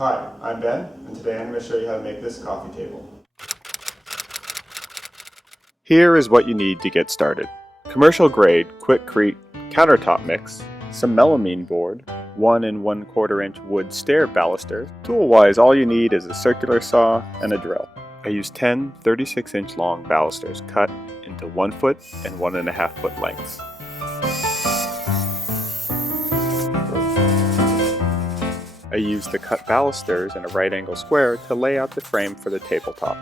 Hi, I'm Ben, and today I'm going to show you how to make this coffee table. Here is what you need to get started. Commercial grade quickcrete countertop mix, some melamine board, 1 1/4 inch wood stair balusters. Tool-wise, all you need is a circular saw and a drill. I used 10 36-inch long balusters cut into 1 foot and 1.5 foot lengths. I used the cut balusters in a right angle square to lay out the frame for the tabletop.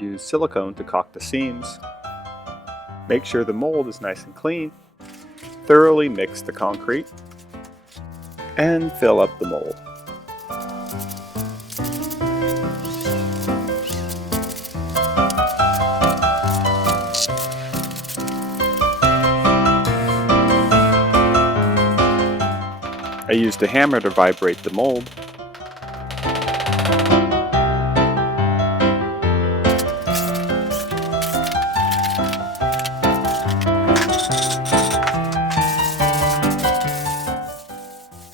Use silicone to caulk the seams. Make sure the mold is nice and clean. Thoroughly mix the concrete and fill up the mold. I used a hammer to vibrate the mold.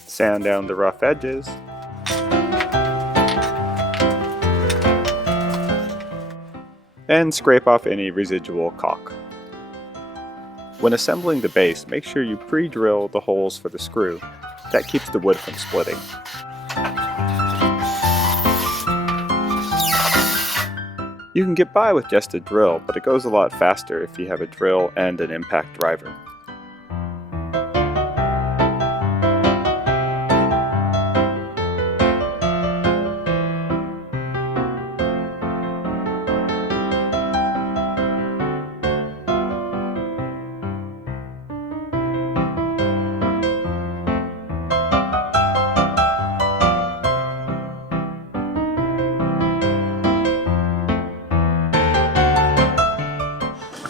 Sand down the rough edges. And scrape off any residual caulk. When assembling the base, make sure you pre-drill the holes for the screw. That keeps the wood from splitting. You can get by with just a drill, but it goes a lot faster if you have a drill and an impact driver.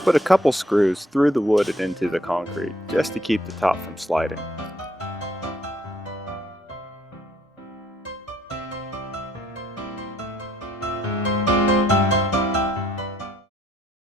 Put a couple screws through the wood and into the concrete, just to keep the top from sliding.